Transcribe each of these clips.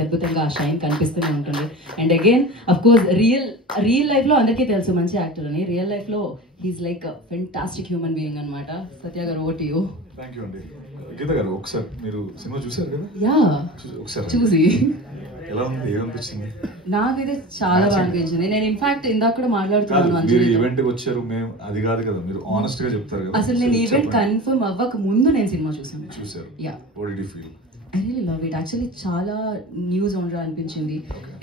అద్భుతంగా ఆ షైన్ కనిపిస్తూనే ఉంటుంది. And again of course real life లో అందరికీ తెలుసు మంచి యాక్టర్ అని. రియల్ లైఫ్ లో he's like fantastic human being అనమాట. సత్య గారు, over to you. Thank you అండి. గీత గారు, ఒకసారి మీరు సినిమా చూసారు కదా? యా, ఒకసారి చూసి ఎలా ఉంది, ఏమనిపించింది? నాకైతే చాలా బాగా అనిపించింది. నేను ఇన్ఫాక్ట్ ఇందాక కూడా మాట్లాడుతున్నాను, మీరు ఈవెంట్ వచ్చారు, మేము అది కాదు కదా, మీరు ఆనెస్ట్ గా చెప్తారు కదా. అసలు నేను ఈవెంట్ కన్ఫర్మ్ అవ్వక ముందు నేను సినిమా చూసారు. Yeah, what did you feel? I really love it. Actually చాలా న్యూస్ ఆనర్ అనిపించింది.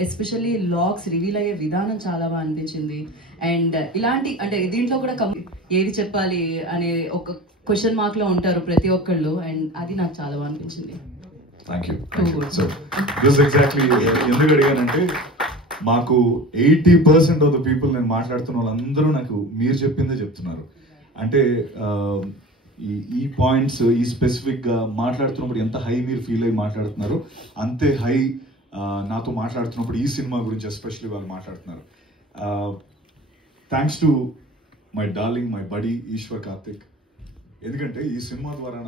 ఎస్పెషల్లీ లాగ్స్ రివీల్ అయ్యే విధానం చాలా బాగా అనిపించింది. అండ్ ఇలాంటి అంటే దీంట్లో కూడా ఏది చెప్పాలి అనే ఒక క్వశ్చన్ మార్క్ లో ఉంటారు ప్రతి ఒక్కళ్ళు. అండ్ అది నాకు చాలా బాగా అనిపించింది. Thank you. So this exactly ఎందుకు అడిగానంటే, మాకు 80% ఆఫ్ ద పీపుల్ నేను మాట్లాడుతున్న వాళ్ళందరూ నాకు మీరు చెప్పిందే చెప్తున్నారు. అంటే ఈ పాయింట్స్, ఈ స్పెసిఫిక్గా మాట్లాడుతున్నప్పుడు ఎంత హై మీరు ఫీల్ అయ్యి మాట్లాడుతున్నారు, అంతే హై నాతో మాట్లాడుతున్నప్పుడు ఈ సినిమా గురించి ఎస్పెషల్లీ వాళ్ళు మాట్లాడుతున్నారు. Thanks to my darling, my buddy Eshwar Karthik. ఎందుకంటే ఈ సినిమా ద్వారా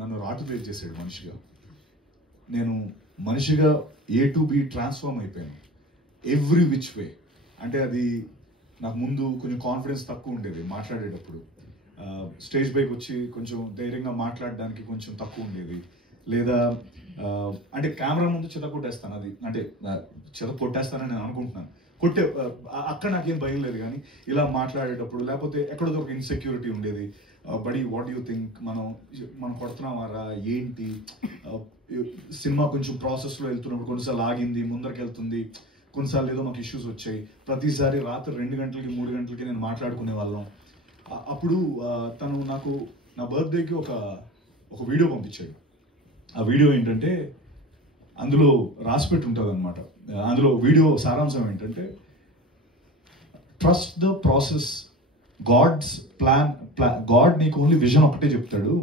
నన్ను రాటు చేసాడు మనిషిగా. నేను మనిషిగా A to B ట్రాన్స్ఫార్మ్ అయిపోయాను ఎవ్రీ విచ్ వే. అంటే అది నాకు ముందు కొంచెం కాన్ఫిడెన్స్ తక్కువ ఉండేది మాట్లాడేటప్పుడు. స్టేజ్ పైకి వచ్చి కొంచెం ధైర్యంగా మాట్లాడడానికి కొంచెం తక్కువ ఉండేది. లేదా అంటే కెమెరా ముందు చెత్త కొట్టేస్తాను, అది అంటే చెత్త కొట్టేస్తానని నేను అనుకుంటున్నాను. అక్కడ నాకేం భయం లేదు. కానీ ఇలా మాట్లాడేటప్పుడు లేకపోతే ఎక్కడో ఒక ఇన్సెక్యూరిటీ ఉండేది. బడీ, వాట్ యూ థింక్, మనం కొడుతున్నామారా ఏంటి, సినిమా కొంచెం ప్రాసెస్లో వెళ్తున్నప్పుడు కొన్నిసార్లు ఆగింది, ముందరికి వెళ్తుంది, కొన్నిసార్లు ఏదో మాకు ఇష్యూస్ వచ్చాయి. ప్రతిసారి రాత్రి 2 గంటలకి 3 గంటలకి నేను మాట్లాడుకునే వాళ్ళం. అప్పుడు తను నాకు నా బర్త్డేకి ఒక వీడియో పంపించాడు. ఆ వీడియో ఏంటంటే అందులో రాసిపెట్టి ఉంటుంది అనమాట. అందులో వీడియో సారాంశం ఏంటంటే, trust the process, God's plan. God నీకు ఓన్లీ విజన్ ఒకటే చెప్తాడు.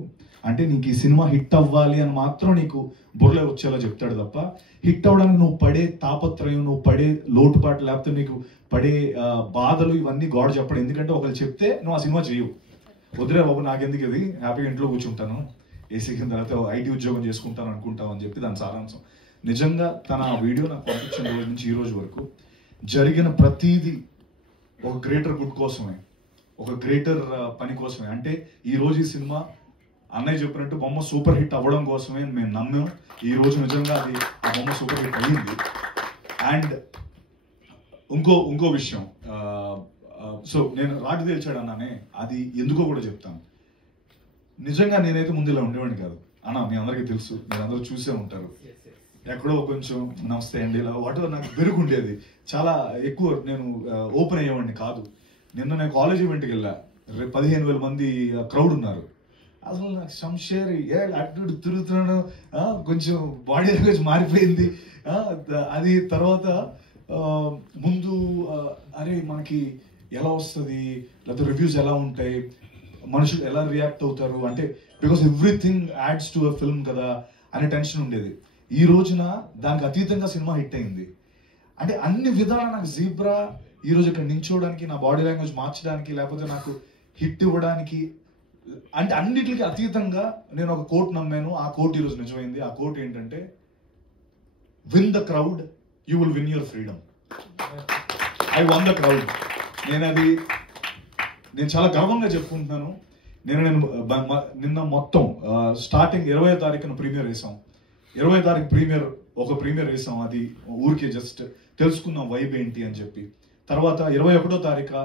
అంటే నీకు ఈ సినిమా హిట్ అవ్వాలి అని మాత్రం నీకు బుర్రలో వచ్చేలా చెప్తాడు తప్ప, హిట్ అవ్వడానికి నువ్వు పడే తాపత్రయం, నువ్వు పడే లోటుపాటు, లేకపోతే నీకు పడే బాధలు, ఇవన్నీ గాడ్ చెప్పడు. ఎందుకంటే ఒకరు చెప్తే నువ్వు ఆ సినిమా చేయవు. వదిలే బాబు, నాకెందుకు ఇది, హ్యాపీగా ఇంట్లో కూర్చుంటాను, ఏసీ కింద తర్వాత ఐటీ ఉద్యోగం చేసుకుంటాను అనుకుంటావు అని చెప్పి దాని సారాంశం. నిజంగా తన ఆ వీడియో నాకు పంపించిన రోజు నుంచి ఈ రోజు వరకు జరిగిన ప్రతీది ఒక గ్రేటర్ గుడ్ కోసమే, ఒక గ్రేటర్ పని కోసమే. అంటే ఈ రోజు ఈ సినిమా అన్నయ్య చెప్పినట్టు బొమ్మ సూపర్ హిట్ అవ్వడం కోసమే మేము నమ్మాం. ఈ రోజు నిజంగా అది ఆ బొమ్మ సూపర్ హిట్ అయ్యింది. అండ్ ఇంకో విషయం, సో నేను రాటు తేల్చాడు అన్నానే, అది ఎందుకో కూడా చెప్తాను. నిజంగా నేనైతే ముందు ఇలా ఉండేవాడిని కాదు అన్న, మీ అందరికీ తెలుసు, మీరు అందరూ చూసే ఉంటారు. ఎక్కడో కొంచెం నమస్తే అండి ఇలా వాటిలో నాకు పెరుగుండేది. చాలా ఎక్కువ నేను ఓపెన్ అయ్యేవాడిని కాదు. నిన్న నేను కాలేజ్ ఈవెంట్కి వెళ్ళా, 15,000 మంది క్రౌడ్ ఉన్నారు. అసలు నాకు సంశేరి అటు తిరుగుతున్నాను, కొంచెం బాడీ లాంగ్వేజ్ మారిపోయింది. అది తర్వాత ముందు అరే మనకి ఎలా వస్తుంది, లేకపోతే రివ్యూస్ ఎలా ఉంటాయి, మనుషులు ఎలా రియాక్ట్ అవుతారు, అంటే because everything ads to a film కదా అనే టెన్షన్ ఉండేది. ఈ రోజున దానికి అతీతంగా సినిమా హిట్ అయింది. అంటే అన్ని విధాలా నాకు జీబ్రా ఈరోజు ఇక్కడ నించోవడానికి, నా బాడీ లాంగ్వేజ్ మార్చడానికి, లేకపోతే నాకు హిట్ ఇవ్వడానికి, అంటే అన్నిటికీ అతీతంగా నేను ఒక కోట్ నమ్మాను. ఆ కోట్ ఈరోజు నిజమైంది. ఆ కోట్ ఏంటంటే, win the crowd, you will win your freedom. I one the crowd. నేను చాలా గర్వంగా చెప్పుకుంటున్నాను. నిన్న మొత్తం స్టార్టింగ్ 20వ తారీఖున ప్రీమియర్ వేసాం. 20వ తారీఖు ప్రీమియర్ వేసాం. అది ఊరికే జస్ట్ తెలుసుకుందాం వైబ్ ఏంటి అని చెప్పి. తర్వాత 21వ తారీఖు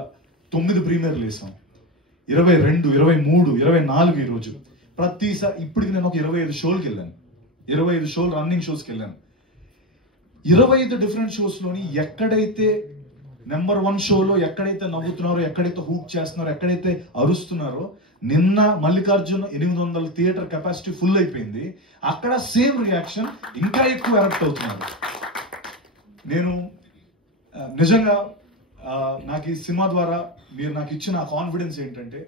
9 ప్రీమియర్లు వేసాం. 22, 23, 24 ఈరోజు. ప్రతిసారి ఇప్పటికి నేను ఒక 25 షోలకి వెళ్ళాను. 25 షోలు, రన్నింగ్ షోస్కి వెళ్ళాను. 25 డిఫరెంట్ షోస్లోని ఎక్కడైతే నెంబర్ 1 షోలో ఎక్కడైతే నవ్వుతున్నారో, ఎక్కడైతే హూట్ చేస్తున్నారో, ఎక్కడైతే అరుస్తున్నారో, నిన్న మల్లికార్జున 800 థియేటర్ కెపాసిటీ ఫుల్ అయిపోయింది. అక్కడ సేమ్ రియాక్షన్, ఇంకా ఎక్కువ ఎరప్ట్ అవుతున్నారు. నేను నిజంగా నాకు ఈ సినిమా ద్వారా మీరు నాకు ఇచ్చిన కాన్ఫిడెన్స్ ఏంటంటే,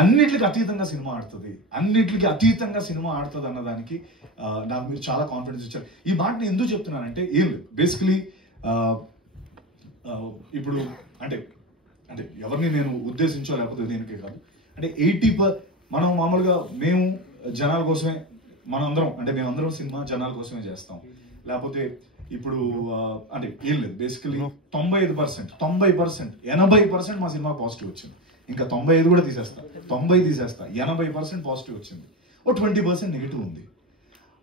అన్నిటికి అతీతంగా సినిమా ఆడుతుంది, అన్నిటికి అతీతంగా సినిమా ఆడుతుంది అన్నదానికి నాకు మీరు చాలా కాన్ఫిడెన్స్ ఇచ్చారు. ఈ మాట నేను ఎందుకు చెప్తున్నానంటే ఏం లేదు, బేసికలీ ఇప్పుడు అంటే అంటే ఎవరిని నేను ఉద్దేశించో లేకపోతే దేనికి కాదు, అంటే 80% మనం మామూలుగా మేము జనాల కోసమే మనందరం, అంటే మేమందరం సినిమా జనాల కోసమే చేస్తాం. లేకపోతే ఇప్పుడు అంటే ఏం లేదు, బేసికలీ 90%, 80% మా సినిమా పాజిటివ్ వచ్చింది. ఇంకా 95 కూడా తీసేస్తా, 90 తీసేస్తా, 80% పాజిటివ్ వచ్చింది. ఓ 20% నెగిటివ్ ఉంది.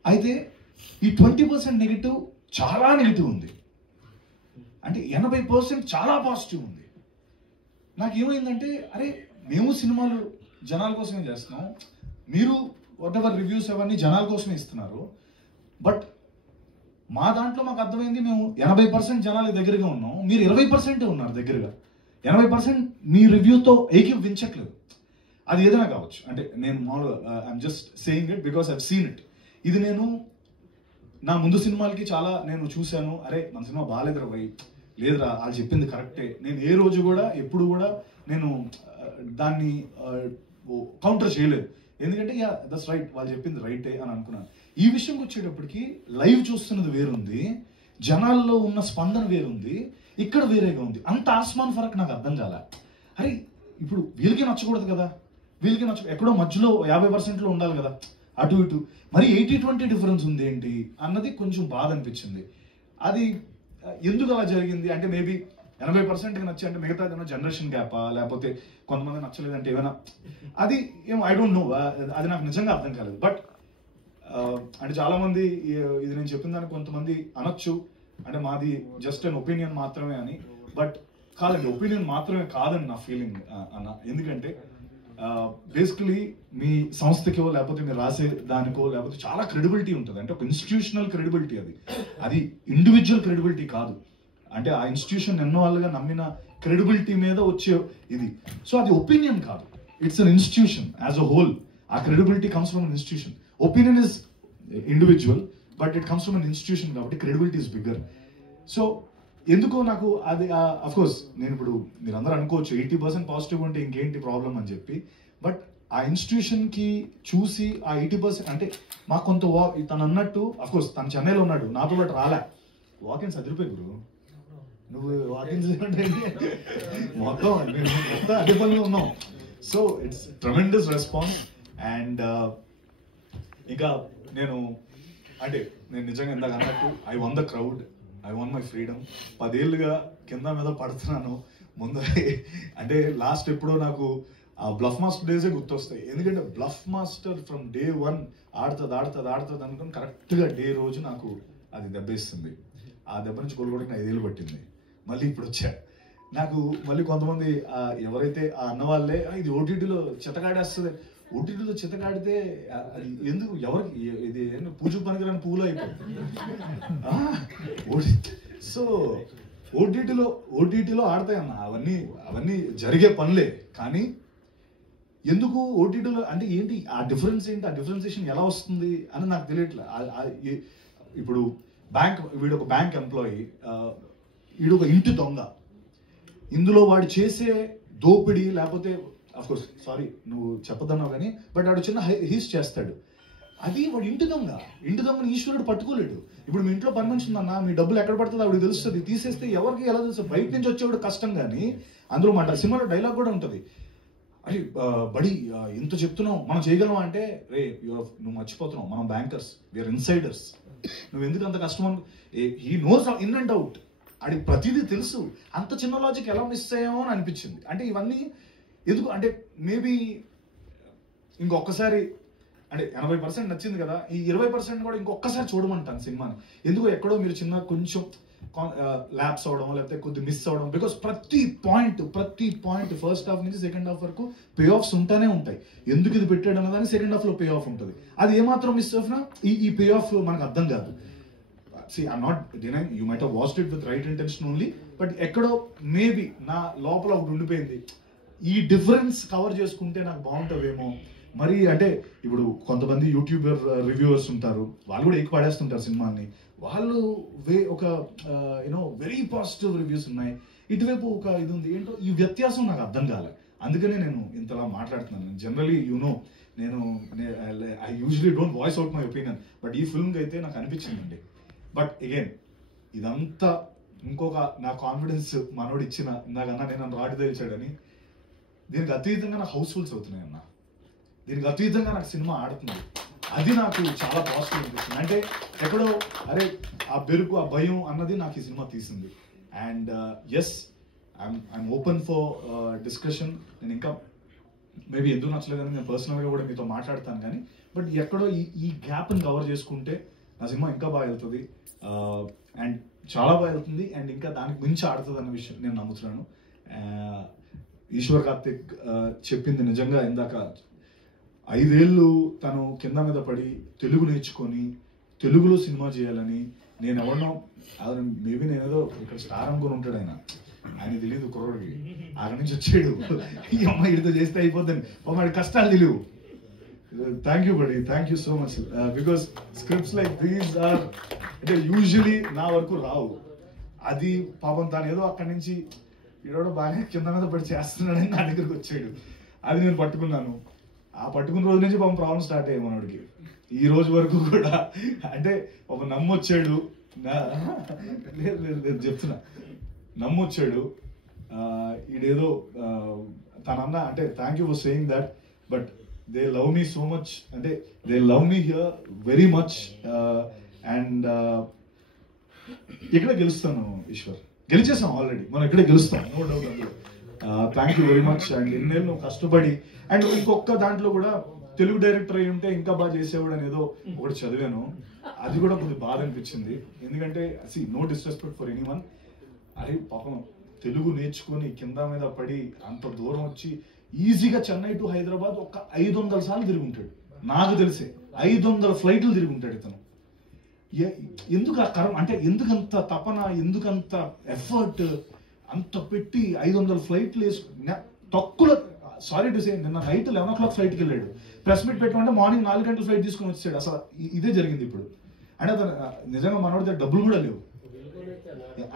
అయితే ఈ 20% నెగిటివ్ చాలా నెగిటివ్ ఉంది, అంటే 80% చాలా పాజిటివ్ ఉంది. నాకేమైందంటే అరే మేము సినిమాలు జనాల కోసమే చేస్తున్నాం, మీరు వాట్ ఎవర్ రివ్యూస్ అవన్నీ జనాల కోసమే ఇస్తున్నారు, బట్ మా దాంట్లో మాకు అర్థమైంది మేము 80% జనాల దగ్గరగా ఉన్నాం, మీరు 20% ఉన్నారు దగ్గరగా. 80% మీ రివ్యూతో ఏకీవించట్లేదు. అది ఏదైనా కావచ్చు, అంటే నేను మామూలుగా I'm just saying it because I've seen it. ఇది నేను నా ముందు సినిమాలకి చాలా నేను చూశాను, అరే మన సినిమా బాగాలేదురా భయ్, లేదురా వాళ్ళు చెప్పింది కరెక్టే. నేను ఏ రోజు కూడా ఎప్పుడు కూడా నేను దాన్ని కౌంటర్ చేయలేదు, ఎందుకంటే యా దట్స్ రైట్, వాళ్ళు చెప్పింది రైటే అని అనుకున్నాను. ఈ విషయంకి వచ్చేటప్పటికి లైవ్ చూస్తున్నది వేరుంది, జనాల్లో ఉన్న స్పందన వేరుంది, ఇక్కడ వేరేగా ఉంది. అంత ఆస్మాన్ ఫరక్ నాకు అర్థం కాల. అరే ఇప్పుడు వీళ్ళకి నచ్చకూడదు కదా, వీళ్ళకి ఎక్కడో మధ్యలో 50%లో ఉండాలి కదా, అటు ఇటు మరి 80-20 డిఫరెన్స్ ఉంది ఏంటి అన్నది కొంచెం బాధ అనిపించింది. అది ఎందుకు అలా జరిగింది అంటే మేబీ 80%కి నచ్చి అంటే మిగతా ఏదైనా జనరేషన్ గ్యాపా, లేకపోతే కొంతమంది నచ్చలేదంటే ఏమైనా, అది ఏమో ఐ డోంట్ నో, అది నాకు నిజంగా అర్థం కాలేదు. బట్ అంటే చాలా మంది ఇది నేను చెప్పిన దానికి కొంతమంది అనొచ్చు అంటే మాది జస్ట్ అన్ ఒపీనియన్ మాత్రమే అని, బట్ కాదండి, ఒపీనియన్ మాత్రమే కాదని నా ఫీలింగ్ అన్న. ఎందుకంటే బేసికలీ మీ సంస్థకో లేకపోతే మీరు రాసే దానికో లేకపోతే చాలా క్రెడిబిలిటీ ఉంటుంది, అంటే ఒక ఇన్స్టిట్యూషనల్ క్రెడిబిలిటీ, అది ఇండివిజువల్ క్రెడిబిలిటీ కాదు, అంటే ఆ ఇన్స్టిట్యూషన్ ఎన్నో వాళ్ళుగా నమ్మిన క్రెడిబిలిటీ మీద వచ్చే ఇది. సో అది ఒపీనియన్ కాదు, it's an institution as a whole. ఆ credibility comes from an institution. Opinion is individual but it comes from an institution, కాబట్టి క్రెడిబిలిటీ ఇస్ బిగ్గర్. సో ఎందుకో నాకు అది అఫ్ కోర్స్ నేను ఇప్పుడు మీరు అందరూ అనుకోవచ్చు 80% పాజిటివ్ ఉంటే ఇంకేంటి ప్రాబ్లం అని చెప్పి, బట్ ఆ ఇన్స్టిట్యూషన్ కి చూసి ఆ 80% అంటే మాకు కొంత తను అన్నట్టు అఫ్ కోర్స్ తను చెన్నైలో ఉన్నాడు, నాతో పాటు రాలే, వాకిన్స్ అదిరిపోయి గురు, నువ్వు వాకిన్స్ మొత్తం అదే పనిలో ఉన్నాం. So it's tremendous response. And ఇంకా నేను అంటే నేను నిజంగా ఇందాక అన్నట్టు I one the crowd, I want my freedom. 10 ఏళ్ళుగా కింద మీద పడుతున్నాను. ముందు అంటే లాస్ట్ ఎప్పుడో నాకు ఆ బ్లఫ్ మాస్టర్ డేసే గుర్తొస్తాయి, ఎందుకంటే బ్లఫ్ మాస్టర్ ఫ్రమ్ డే 1 ఆడుతుంది అనుకుని కరెక్ట్గా డే రోజు నాకు అది దెబ్బేస్తుంది. ఆ దెబ్బ నుంచి కోలుకోవడానికి 5 ఏళ్ళు పట్టింది. మళ్ళీ ఇప్పుడు వచ్చా. నాకు మళ్ళీ కొంతమంది ఎవరైతే ఆ అన్నవాళ్ళే ఇది ఓటీటీలో చితకాడేస్తుంది, ఓటీటీలో చితకాడితే ఎందుకు ఎవరికి ఇది పూజ పనికిరాని పూలు అయిపోతుంది. సో ఓటీటీలో ఆడతాయన్న, అవన్నీ జరిగే పనులే, కానీ ఎందుకు ఓటీటీలో అంటే ఏంటి ఆ డిఫరెన్స్ ఏంటి, ఆ డిఫరెన్సియేషన్ ఎలా వస్తుంది అని నాకు తెలియట్లేదు. ఇప్పుడు వీడు ఒక బ్యాంక్ ఎంప్లాయీ, వీడు ఒక ఇంటి దొంగ, ఇందులో వాడు చేసే దోపిడీ లేకపోతే అఫ్కోర్స్ సారీ నువ్వు చెప్పదన్నావు కానీ బట్ వాడు చిన్న హీస్ చేస్తాడు, అది వాడు ఇంటి దొంగని ఈశ్వరుడు పట్టుకోలేడు. ఇప్పుడు మీ ఇంట్లో పని మనిషి ఉందన్నా, మీ డబ్బులు ఎక్కడ పడుతుందో ఆవిడ తెలుస్తుంది, తీసేస్తే ఎవరికి ఎలా తెలుస్తుంది, బయట నుంచి వచ్చేవాడు కష్టం. కానీ అందులో మాట సినిమాలో డైలాగ్ కూడా ఉంటుంది, అరే బడి ఇంత చెప్తున్నావు మనం చేయగలం అంటే, రే నువ్వు మర్చిపోతున్నావు, మనం బ్యాంకర్స్, వీఆర్ ఇన్సైడర్స్, నువ్వు ఎందుకు అంత కష్టం he knows in and out, ఆడికి ప్రతిదీ తెలుసు. అంత చిన్న లాజిక్ ఎలా మిస్ అయ్యామో అని అనిపించింది. అంటే ఇవన్నీ ఎందుకు అంటే మేబీ ఇంకొకసారి అంటే 80% నచ్చింది కదా, ఈ 20% కూడా ఇంకొకసారి చూడమంటాను సినిమాని. ఎందుకు ఎక్కడో మీరు చిన్న కొంచెం ల్యాప్స్ అవడం లేకపోతే కొద్ది మిస్ అవడం, బికాస్ ప్రతి పాయింట్ ఫస్ట్ హాఫ్ నుంచి సెకండ్ హాఫ్ వరకు పే ఆఫ్స్ ఉంటానే ఉంటాయి. ఎందుకు ఇది పెట్టాడు అన్నదాన్ని సెకండ్ హాఫ్ లో పే ఆఫ్ ఉంటుంది. అది ఏమాత్రం మిస్ అయినా ఈ పే ఆఫ్ మనకు అర్థం కాదు. See, I'm not denying you might have watched it with right intention only, but ఎక్కడో మేబీ నా లోపల ఒకటి ఉండిపోయింది, ఈ డిఫరెన్స్ కవర్ చేసుకుంటే నాకు బాగుంటుందేమో. మరి అంటే ఇప్పుడు కొంతమంది యూట్యూబర్ రివ్యూవర్స్ ఉంటారు, వాళ్ళు కూడా ఎక్కువ పడేస్తుంటారు సినిమాని, వాళ్ళు ఒక వెరీ పాజిటివ్ రివ్యూస్ ఉన్నాయి, ఇటువైపు ఒక ఇది ఉంది. ఏంటో ఈ వ్యత్యాసం నాకు అర్థం కాలే. అందుకనే నేను ఇంతలా మాట్లాడుతున్నాను. జనరలీ నేను I usually don't voice out my opinion, but ఈ ఫిల్మ్కి అయితే నాకు అనిపించిందండి. బట్ అగైన్ ఇదంతా ఇంకొక నా కాన్ఫిడెన్స్ మనోడు ఇచ్చిన ఇందాకన్నా నేను రాడ్ తెలిచాడని, దీనికి అతీతంగా నాకు హౌస్ఫుల్స్ అవుతున్నాయి అన్న, దీనికి అతీతంగా నాకు సినిమా ఆడుతుంది. అది నాకు చాలా పాజిటివ్ అనిపిస్తుంది. అంటే ఎక్కడో అరే ఆ బెరుకు ఆ భయం అన్నది నాకు ఈ సినిమా తీసింది. And yes I'm open for discussion. నేను ఇంకా మేబీ ఎందుకు నచ్చలేదని నేను పర్సనల్గా కూడా మీతో మాట్లాడతాను, కానీ బట్ ఎక్కడో ఈ గ్యాప్ని కవర్ చేసుకుంటే నా సినిమా ఇంకా బాగా వెళ్తుంది, అండ్ చాలా బాగా వెళ్తుంది, అండ్ ఇంకా దానికి మించి ఆడుతుంది అన్న విషయం నేను నమ్ముతున్నాను. ఈశ్వర్ కార్తిక్ చెప్పింది నిజంగా. ఇందాక 5 ఏళ్ళు తను కింద మీద పడి తెలుగు నేర్చుకొని తెలుగులో సినిమా చేయాలని, నేను ఎవరినో మేబీ నేనేదో ఇక్కడ స్టార్ అనుకుని ఉంటాడు ఆయన తెలియదు కుర్రోడికి, అక్కడి నుంచి వచ్చాడు ఈ అమ్మాయి ఇడితో చేస్తే అయిపోద్దని, వాడి కష్టాలు తెలియవు. Thank you buddy, thank you so much. Because scripts like these are అంటే యూజువలీ నా వరకు రావు. అది పాపం తను ఏదో అక్కడి నుంచి ఈడోడు బాగానే కింద మీద పడి చేస్తున్నాడని నా దగ్గరికి వచ్చాడు. అది నేను పట్టుకున్నాను. ఆ పట్టుకున్న రోజు నుంచి పాపం ప్రాబ్లం స్టార్ట్ అయ్యాయి మనోడికి. ఈ రోజు వరకు కూడా అంటే ఒక నమ్మొచ్చాడు, లేదు చెప్తున్నా, నమ్మొచ్చాడు. ఈడేదో తనన్న అంటే thank you for saying that, but they love me so much, అంటే they love me here very much. And ఇక్కడే గెలుస్తాను ఈశ్వర్, గెలిచేసాం ఆల్రెడీ, మనం ఇక్కడే గెలుస్తాం, నో డౌట్ అందులో. Thank you very much. And ఎన్నేళ్ళు కష్టపడి, అండ్ ఇంకొక దాంట్లో కూడా తెలుగు డైరెక్టర్ అయి ఉంటే ఇంకా బాగా చేసేవాడు అని ఏదో ఒకటి చదివాను. అది కూడా కొద్దిగా బాధ అనిపించింది. ఎందుకంటే నో డిస్రెస్పెక్ట్ ఫర్ ఎనీవన్, అరే పాపం తెలుగు నేర్చుకొని కింద మీద పడి అంత దూరం వచ్చి ఈజీగా చెన్నై టు హైదరాబాద్ ఒక 500 సార్లు తిరిగి ఉంటాడు. నాకు తెలిసే 500 ఫ్లైట్లు తిరిగి ఉంటాడు ఇతను. ఎందుకు ఆ కరం అంటే ఎందుకంత తపన, ఎందుకంత ఎఫర్ట్, అంత పెట్టి 500 ఫ్లైట్లు వేసుకుని తక్కువ. సారీ టు సే, నిన్న నైట్ 11 o'clock ఫ్లైట్కి వెళ్ళాడు. ప్రెస్ మీట్ పెట్టమంటే మార్నింగ్ 4 గంటల ఫ్లైట్ తీసుకుని వచ్చాడు. అసలు ఇదే జరిగింది ఇప్పుడు. అంటే అతను నిజంగా మనోడి దగ్గర డబ్బులు కూడా లేవు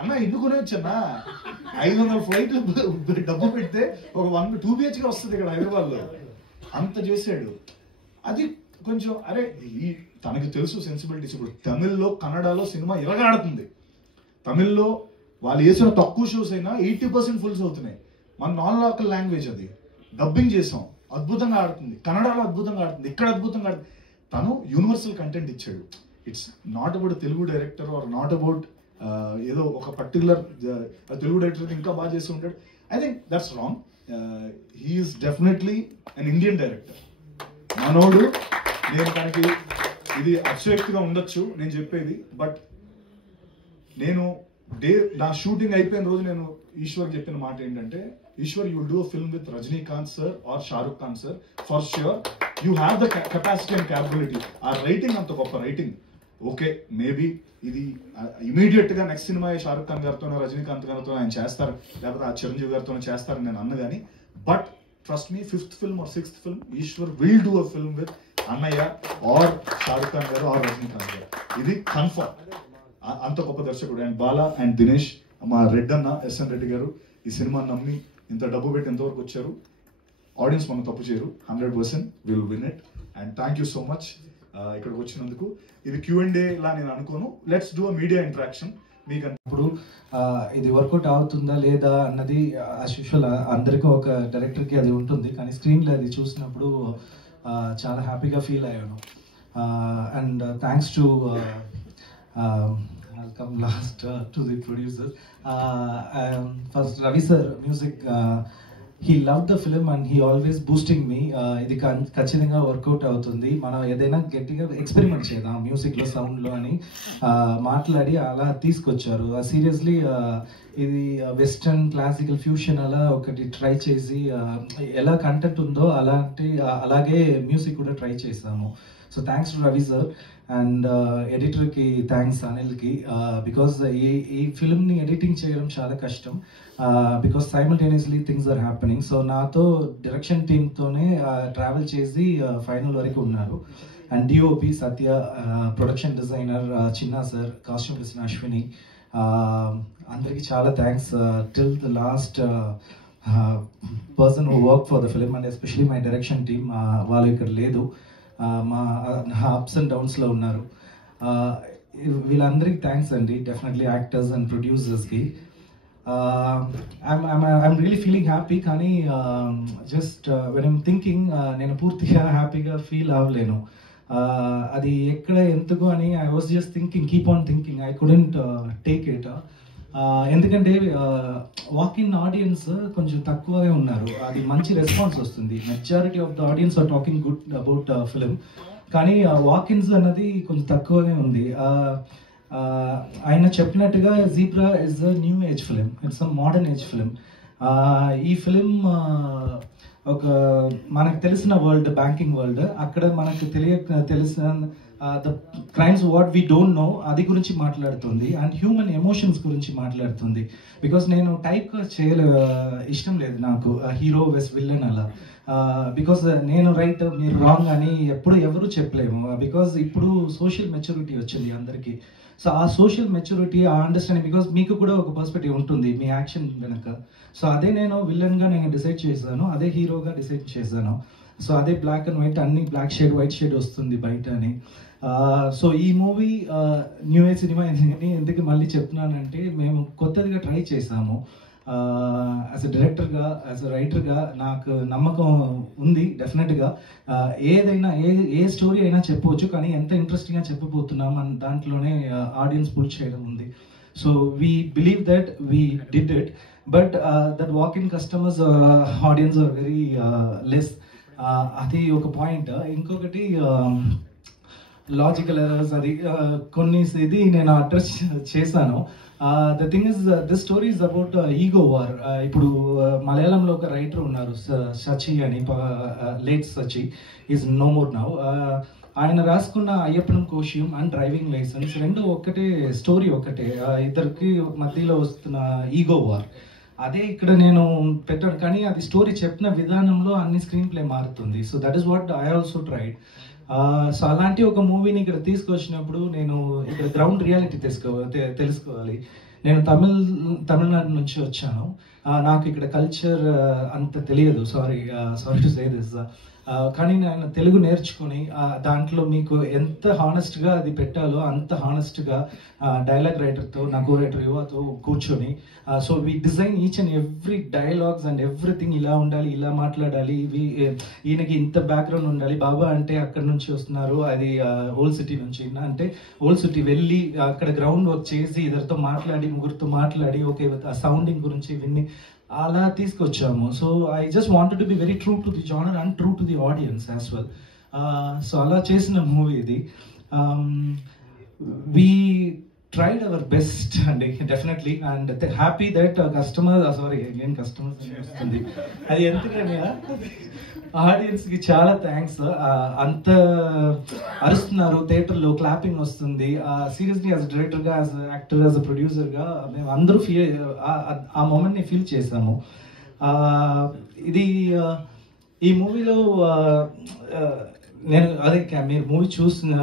అన్న, ఎన్నుకునే వచ్చన్నా 500 ఫ్లైట్లు డబ్బు పెడితే ఒక 2 BHK వస్తుంది ఇక్కడ హైదరాబాద్లో. అంత చేశాడు. అది కొంచెం అరే తనకి తెలుసు సెన్సిబిలిటీస్. ఇప్పుడు తమిళ్లో కన్నడలో సినిమా ఇరగాడుతుంది. తమిళ్లో వాళ్ళు వేసిన తక్కువ షోస్ అయినా 80% ఫుల్స్ అవుతున్నాయి. మన నాన్ లోకల్ లాంగ్వేజ్, అది డబ్బింగ్ చేసాం, అద్భుతంగా ఆడుతుంది. కన్నడలో అద్భుతంగా ఆడుతుంది, ఇక్కడ అద్భుతంగా ఆడుతుంది. తను యూనివర్సల్ కంటెంట్ ఇచ్చాడు. It's not about Telugu director or not about ఏదో ఒక పర్టికులర్ తెలుగు డైరెక్టర్ ఇంకా బాగా చేస్తూ ఉంటాడు. I think that's wrong. He's definitely an Indian director. మనోడు, నేను తనకి ఇది అతిశయోక్తిగా ఉండొచ్చు నేను చెప్పేది, బట్ నేను నా షూటింగ్ అయిపోయిన రోజు నేను ఈశ్వర్ చెప్పిన మాట ఏంటంటే, Eshwar you will do a film with Rajinikanth sir or Shah Rukh Khan sir, for sure you have the capacity and capability. ఆ రైటింగ్ అంత గొప్ప రైటింగ్. ఓకే, మేబీ ఇది ఇమీడియట్ గా నెక్స్ట్ సినిమా షారుఖ్ ఖాన్ గారితోనో రజనీకాంత్ గారితో ఆయన చేస్తారు, లేకపోతే ఆ చిరంజీవి గారితోనో చేస్తారని నేను అన్న కానీ, but trust me, 5th film or 6th film, Eshwar will do a film with అన్నయ్య ఆర్ షారుఖ్ ఖాన్ గారు ఆర్ రజనీకాంత్ గారు. ఇది కన్ఫర్మ్. అంత గొప్ప దర్శకుడు. అండ్ బాలా అండ్ దినేష్, మా రెడ్ అన్న SN రెడ్డి గారు ఈ సినిమా నమ్మి ఇంత డబ్బు పెట్టి ఎంతవరకు వచ్చారు. ఆడియన్స్ మనం తప్పు చేయరు, 100% will win it. And thank you so much ఇక్కడికి వచ్చినందుకు. ఇది Q&A లా నేను అనుకోను, let's do a media interaction. మీకు ఇప్పుడు ఇది వర్కౌట్ అవుతుందా లేదా అన్నది యాజ్ యూజువల్ అందరికీ ఒక డైరెక్టర్కి అది ఉంటుంది, కానీ స్క్రీన్లో అది చూసినప్పుడు చాలా హ్యాపీగా ఫీల్ అయ్యాను. And thanks to I'll come last to the producers. First, Ravi sir, music. He loved the film and he always boosting me. ఇది ఖచ్చితంగా వర్కౌట్ అవుతుంది, మనం ఏదైనా గట్టిగా ఎక్స్పెరిమెంట్ చేద్దాం మ్యూజిక్లో, సౌండ్లో అని మాట్లాడి అలా తీసుకొచ్చారు. సీరియస్లీ ఇది వెస్టర్న్ క్లాసికల్ ఫ్యూషన్ అలా ఒకటి ట్రై చేసి ఎలా కంటెంట్ ఉందో అలాగే మ్యూజిక్ కూడా ట్రై చేసాము. So thanks to Ravi sir. And ఎడిటర్కి థ్యాంక్స్ అనిల్కి, బికాస్ ఈ ఫిల్మ్ని ఎడిటింగ్ చేయడం చాలా కష్టం, because simultaneously things are happening. So నాతో డైరెక్షన్ టీమ్తోనే ట్రావెల్ చేసి ఫైనల్ వరకు ఉన్నారు. And DOP Satya, production designer Chinna sir, costume designer Ashwini, అందరికీ చాలా thanks. Till the last person who work for the film and especially my direction team. వాళ్ళు ఇక్కడ లేదు, మా అప్స్ అండ్ డౌన్స్లో ఉన్నారు. వీళ్ళందరికీ థ్యాంక్స్ అండి, డెఫినెట్లీ యాక్టర్స్ అండ్ ప్రొడ్యూసర్స్కి. ఐఎమ్ రియలీ ఫీలింగ్ హ్యాపీ, కానీ జస్ట్ వెన్ ఐమ్ థింకింగ్ నేను పూర్తిగా హ్యాపీగా ఫీల్ అవ్వలేను. అది ఎక్కడ ఎందుకు అని I was just thinking, keep on thinking, I couldn't take it. ఎందుకంటే వాక్ ఇన్ ఆడియన్స్ కొంచెం తక్కువగా ఉన్నారు, అది మంచి రెస్పాన్స్ వస్తుంది. Majority of the audience are talking good about film, కానీ వాక్ ఇన్స్ అన్నది కొంచెం తక్కువగా ఉంది. ఆయన చెప్పినట్టుగా Zebra is a new age film, it's a modern age film. ఈ ఫిలిం ఒక మనకు తెలిసిన వరల్డ్, బ్యాంకింగ్ వరల్డ్, అక్కడ మనకు తెలిసిన the crimes what we don't know అది గురించి మాట్లాడుతుంది, అండ్ హ్యూమన్ ఎమోషన్స్ గురించి మాట్లాడుతుంది. బికాస్ నేను టైప్ ఇష్టం లేదు నాకు హీరో వెస్ విల్లన్ అలా, బికాస్ నేను రైట్ మీరు రాంగ్ అని ఎవరు చెప్పలేము. బికాస్ ఇప్పుడు సోషల్ మెచ్యూరిటీ వచ్చింది అందరికీ. సో ఆ సోషల్ మెచ్యూరిటీ, ఆ అండర్స్టాండింగ్, బికాస్ మీకు కూడా ఒక పర్స్పెక్టివ్ ఉంటుంది మీ యాక్షన్ వెనక. సో అదే నేను విలన్గా నేను డిసైడ్ చేశాను, అదే హీరోగా డిసైడ్ చేశాను. సో అదే బ్లాక్ అండ్ వైట్, అన్ని బ్లాక్ షేడ్ వైట్ షేడ్ వస్తుంది బయట అని. సో ఈ మూవీ న్యూ ఏజ్ సినిమా ఎందుకు మళ్ళీ చెప్తున్నానంటే, మేము కొత్తదిగా ట్రై చేసాము. యాజ్ అ డైరెక్టర్గా, యాజ్ అ రైటర్గా నాకు నమ్మకం ఉంది డెఫినెట్గా. ఏదైనా ఏ స్టోరీ అయినా చెప్పవచ్చు, కానీ ఎంత ఇంట్రెస్టింగ్గా చెప్పబోతున్నాం అని దాంట్లోనే ఆడియన్స్ పుల్ చేయడం ఉంది. So we believe that we did it, but that walk in customers audience are very less. అది ఒక పాయింట్. ఇంకొకటి లాజికల్ ఎర్రర్స్, అది కొన్ని ఇది నేను అడ్రస్ చేశాను. The thing is, this story is about ego war. ఇప్పుడు మలయాళంలో ఒక రైటర్ ఉన్నారు, సచి అని, late Sachy, is no more now. ఆయన రాసుకున్న Ayyappanum Koshiyum and driving licence రెండు ఒక్కటే స్టోరీ, ఒక్కటే, ఇద్దరికి మధ్యలో వస్తున్న ఈగో వార్. అదే ఇక్కడ నేను పెట్టాను, కానీ అది స్టోరీ చెప్పిన విధానంలో అన్ని స్క్రీన్ ప్లే మారుతుంది. So that is what I also tried. So అలాంటి ఒక మూవీని ఇక్కడ తీసుకొచ్చినప్పుడు నేను ఇక్కడ గ్రౌండ్ రియాలిటీ తెలుసుకోవాలి. నేను తమిళనాడు నుంచి వచ్చాను, నాకు ఇక్కడ కల్చర్ అంత తెలియదు, సారీ టు సే దిస్. కానీ నేను తెలుగు నేర్చుకుని దాంట్లో మీకు ఎంత హానెస్ట్గా అది పెట్టాలో అంత హానెస్ట్గా డైలాగ్ రైటర్తో, నా కో రైటర్ యువతో కూర్చొని, so we design each and every dialogues and everything. ఇలా ఉండాలి, ఇలా మాట్లాడాలి, ఈయనకి ఇంత బ్యాక్గ్రౌండ్ ఉండాలి, బాబా అంటే అక్కడ నుంచి వస్తున్నారు, అది ఓల్డ్ సిటీ నుంచి అంటే ఓల్డ్ సిటీ వెళ్ళి అక్కడ గ్రౌండ్ వర్క్ చేసి ఇద్దరితో మాట్లాడి, ముగ్గురితో మాట్లాడి, ఓకే సౌండింగ్ గురించి విన్ని అలా తీసుకొచ్చాము. So I just wanted to be very true to the genre and true to the audience as well. So అలా చేసిన మూవీ ఇది. వీ ట్రైడ్ అవర్ బెస్ట్ అండి definitely, and happy that customer, sorry again customers వస్తుంది, అది ఎందుకంటే ఆడియన్స్కి చాలా thanks. అంత అరుస్తున్నారు థియేటర్లో, క్లాపింగ్ వస్తుంది. సీరియస్లీ యాజ్ డైరెక్టర్గా, యాజ్ యాక్టర్, యాజ్ అ ప్రొడ్యూసర్గా మేము అందరూ ఆ మూమెంట్ని ఫీల్ చేసాము. ఇది ఈ మూవీలో నేను అదే మీరు మూవీ చూసిన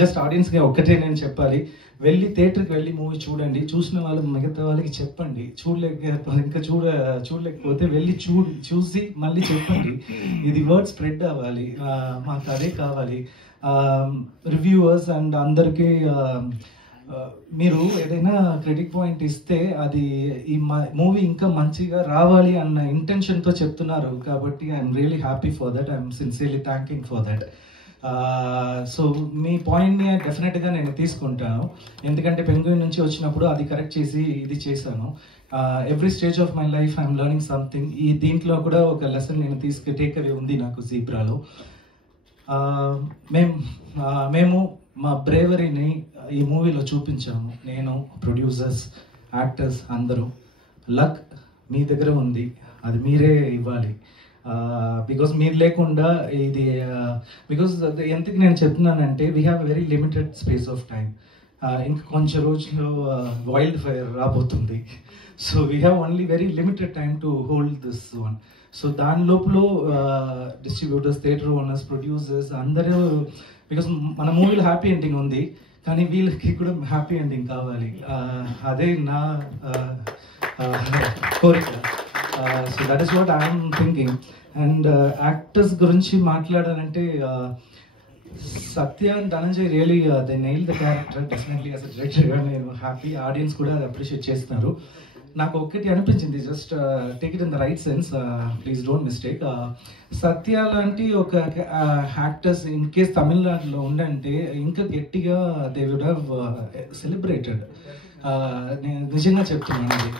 జస్ట్ ఆడియన్స్గా ఒక్కటే నేను చెప్పాలి, వెళ్ళి థియేటర్కి వెళ్ళి మూవీ చూడండి. చూసిన వాళ్ళు మిగతా వాళ్ళకి చెప్పండి, ఇంకా చూడలేకపోతే వెళ్ళి చూసి మళ్ళీ చెప్పండి. ఇది వర్డ్ స్ప్రెడ్ అవ్వాలి, మాకు అదే కావాలి. రివ్యూవర్స్ అండ్ అందరికీ మీరు ఏదైనా క్రెడిట్ పాయింట్ ఇస్తే అది ఈ మూవీ ఇంకా మంచిగా రావాలి అన్న ఇంటెన్షన్తో చెప్తున్నారు, కాబట్టి I'm really happy for that. I'm sincerely thanking for that. So మీ పాయింట్ని డెఫినెట్గా నేను తీసుకుంటాను, ఎందుకంటే పెంగ్విన్ నుంచి వచ్చినప్పుడు అది కరెక్ట్ చేసి ఇది చేశాను. Every stage of my life I'm learning something. ఈ దీంట్లో కూడా ఒక లెసన్ నేను టేక్ అవే ఉంది నాకు జీబ్రాలో. మేము మా బ్రేవరీని ఈ మూవీలో చూపించాము, నేను, ప్రొడ్యూసర్స్, యాక్టర్స్ అందరూ. లక్ మీ దగ్గర ఉంది, అది మీరే ఇవ్వాలి. బికాస్ మీరు లేకుండా ఇది, బికాస్ ఎందుకు నేను చెప్తున్నానంటే we have very limited space of time. ఇంకా కొంచెం రోజుల్లో వైల్డ్ ఫైర్ రాబోతుంది. So we have only very limited time to hold this one. So దాని లోపల డిస్ట్రిబ్యూటర్స్, థియేటర్ ఓనర్స్, ప్రొడ్యూసర్స్ అందరూ, బికాస్ మన మూవీలో హ్యాపీ ఎండింగ్ ఉంది, కానీ వీళ్ళకి కూడా హ్యాపీ ఎండింగ్ కావాలి. అదే నా కోరిక. So that is what I'm thinking. And actors గురించి మాట్లాడాలంటే Satya and Dhananjay really they nail the character. Definitely as a డైరెక్టర్గా నేను హ్యాపీ, ఆడియన్స్ కూడా అది అప్రిషియేట్ చేస్తున్నారు. నాకు ఒక్కటి అనిపించింది, just take it in the right sense, please don't mistake. Satya లాంటి ఒక యాక్టర్స్ ఇన్ కేస్ తమిళనాడులో ఉండంటే ఇంకా గట్టిగా దే వుడ్ హ్యావ్ సెలబ్రేటెడ్. నేను నిజంగా చెప్తున్నాను అది,